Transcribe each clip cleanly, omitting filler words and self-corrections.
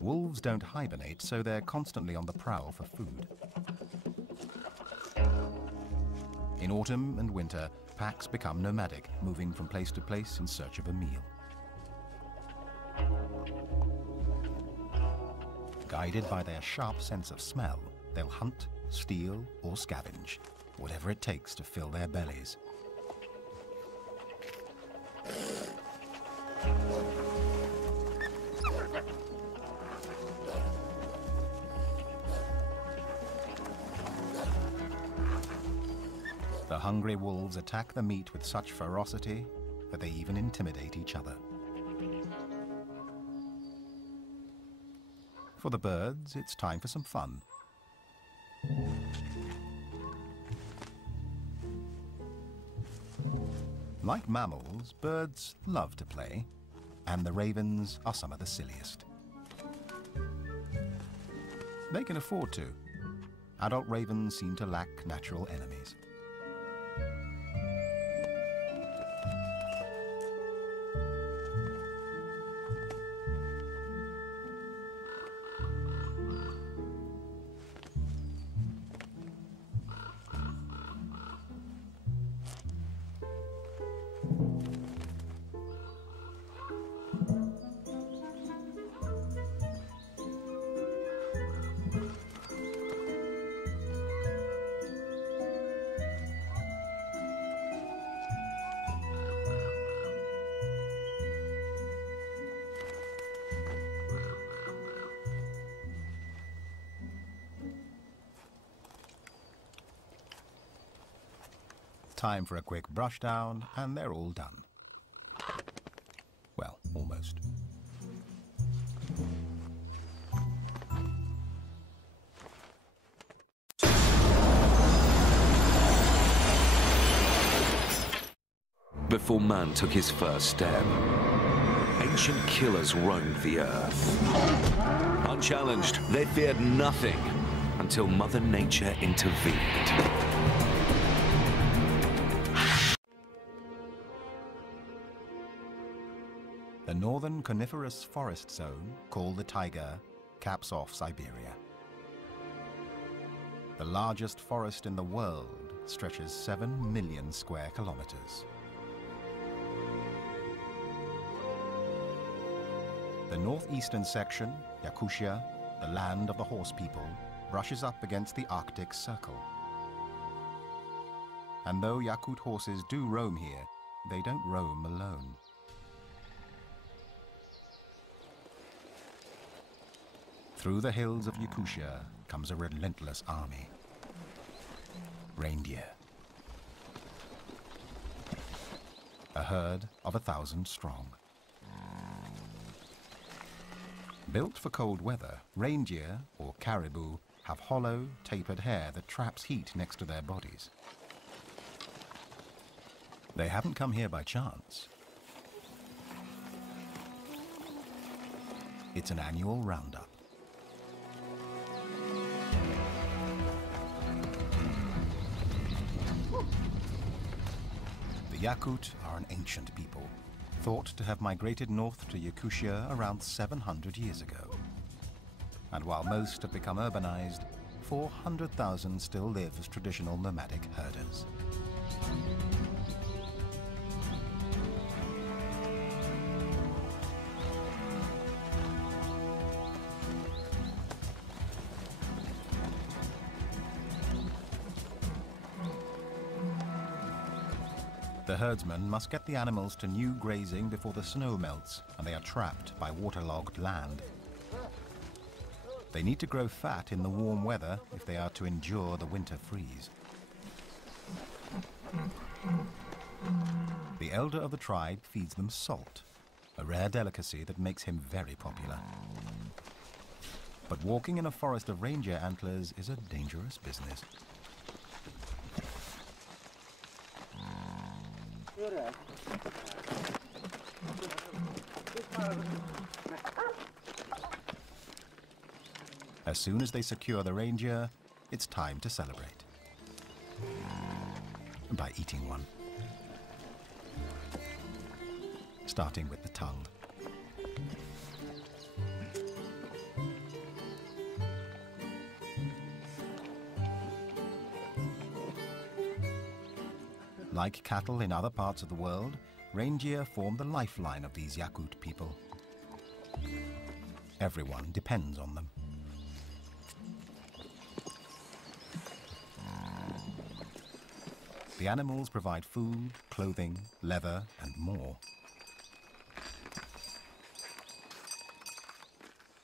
Wolves don't hibernate, so they're constantly on the prowl for food. In autumn and winter, packs become nomadic, moving from place to place in search of a meal. Guided by their sharp sense of smell, they'll hunt, steal, or scavenge, whatever it takes to fill their bellies. The hungry wolves attack the meat with such ferocity that they even intimidate each other. For the birds, it's time for some fun. Like mammals, birds love to play, and the ravens are some of the silliest. They can afford to. Adult ravens seem to lack natural enemies. Time for a quick brush down, and they're all done. Well, almost. Before man took his first step, ancient killers roamed the earth. Unchallenged, they feared nothing until Mother Nature intervened. The northern coniferous forest zone, called the taiga, caps off Siberia. The largest forest in the world stretches 7 million square kilometers. The northeastern section, Yakutia, the land of the horse people, brushes up against the Arctic Circle. And though Yakut horses do roam here, they don't roam alone. Through the hills of Yakutia comes a relentless army. Reindeer. A herd of 1,000 strong. Built for cold weather, reindeer, or caribou, have hollow, tapered hair that traps heat next to their bodies. They haven't come here by chance. It's an annual roundup. The Yakut are an ancient people, thought to have migrated north to Yakutia around 700 years ago. And while most have become urbanized, 400,000 still live as traditional nomadic herders. The herdsmen must get the animals to new grazing before the snow melts and they are trapped by waterlogged land. They need to grow fat in the warm weather if they are to endure the winter freeze. The elder of the tribe feeds them salt, a rare delicacy that makes him very popular. But walking in a forest of reindeer antlers is a dangerous business. As soon as they secure the reindeer, it's time to celebrate. By eating one. Starting with the tongue. Like cattle in other parts of the world, reindeer form the lifeline of these Yakut people. Everyone depends on them. The animals provide food, clothing, leather, and more.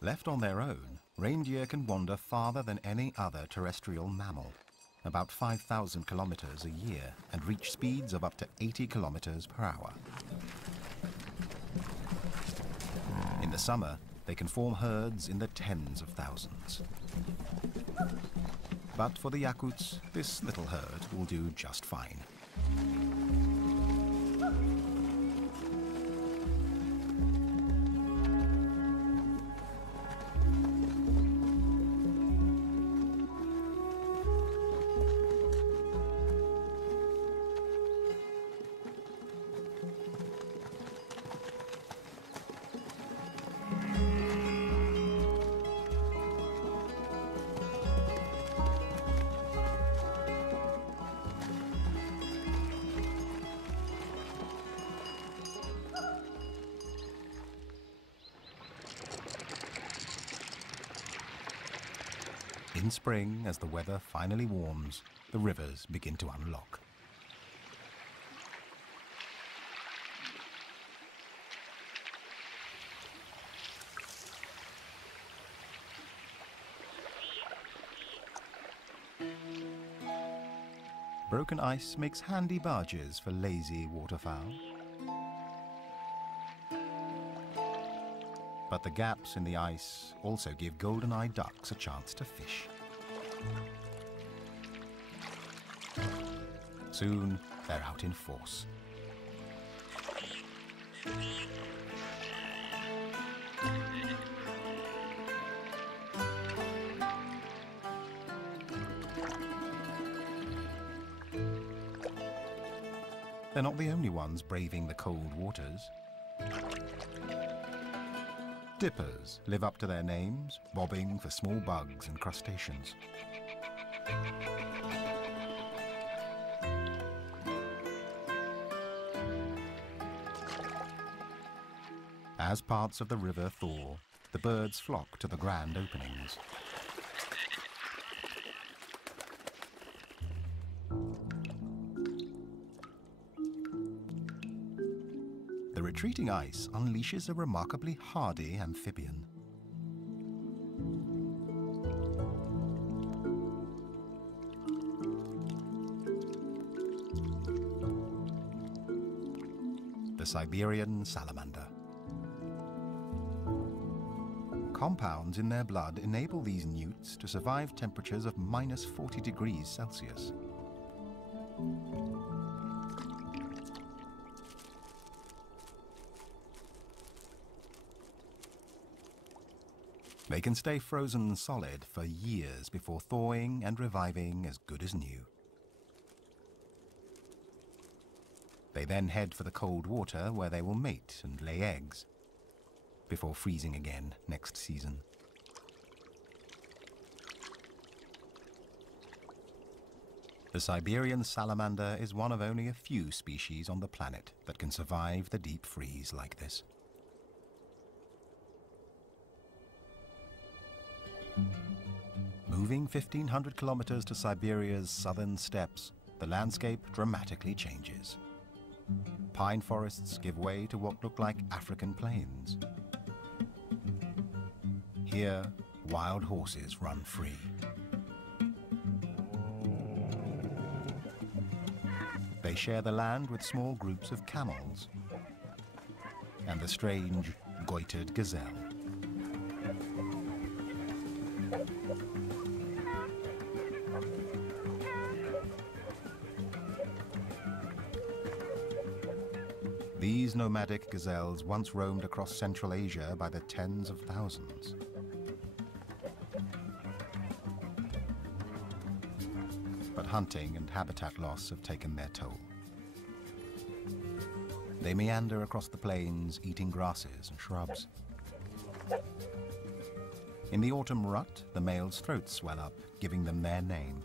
Left on their own, reindeer can wander farther than any other terrestrial mammal, about 5,000 kilometers a year, and reach speeds of up to 80 kilometers per hour. In the summer, they can form herds in the tens of thousands. But for the Yakuts, this little herd will do just fine. In spring, as the weather finally warms, the rivers begin to unlock. Broken ice makes handy barges for lazy waterfowl. But the gaps in the ice also give golden-eyed ducks a chance to fish. Soon, they're out in force. They're not the only ones braving the cold waters. Dippers live up to their names, bobbing for small bugs and crustaceans. As parts of the river thaw, the birds flock to the grand openings. The retreating ice unleashes a remarkably hardy amphibian. The Siberian salamander. Compounds in their blood enable these newts to survive temperatures of minus 40 degrees Celsius. They can stay frozen solid for years before thawing and reviving as good as new. They then head for the cold water where they will mate and lay eggs before freezing again next season. The Siberian salamander is one of only a few species on the planet that can survive the deep freeze like this. Moving 1,500 kilometers to Siberia's southern steppes, the landscape dramatically changes. Pine forests give way to what look like African plains. Here, wild horses run free. They share the land with small groups of camels and the strange goitered gazelle. These nomadic gazelles once roamed across Central Asia by the tens of thousands. But hunting and habitat loss have taken their toll. They meander across the plains, eating grasses and shrubs. In the autumn rut, the males' throats swell up, giving them their name.